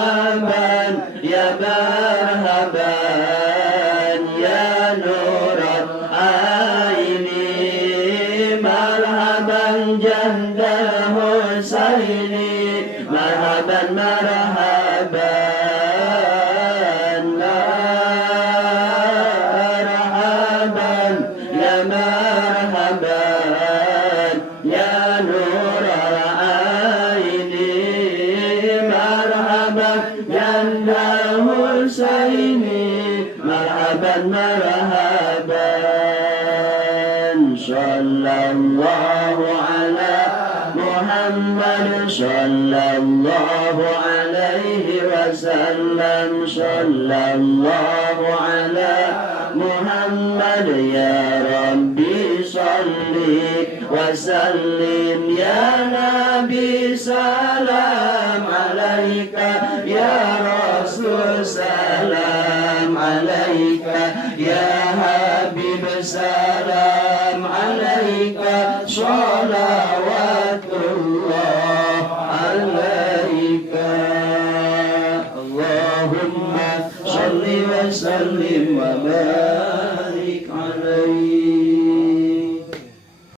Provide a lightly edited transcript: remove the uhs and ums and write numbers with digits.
marhaban ya marhaban ya nuran aini marhaban jandal Husaini marhaban marhaban marhaban ya marhaban ya nuran aini marhaban jandal Husaini marhaban marhaban sallallahu ala Muhammad sallallahu alaihi wasallam sallallahu ala Muhammad ya Rabbi salli wa sallim ya Nabi salam alaika ya Rasul salam alaika ya Habib salam alaika salawatullah alaika Allahumma salli wa sallim wa barik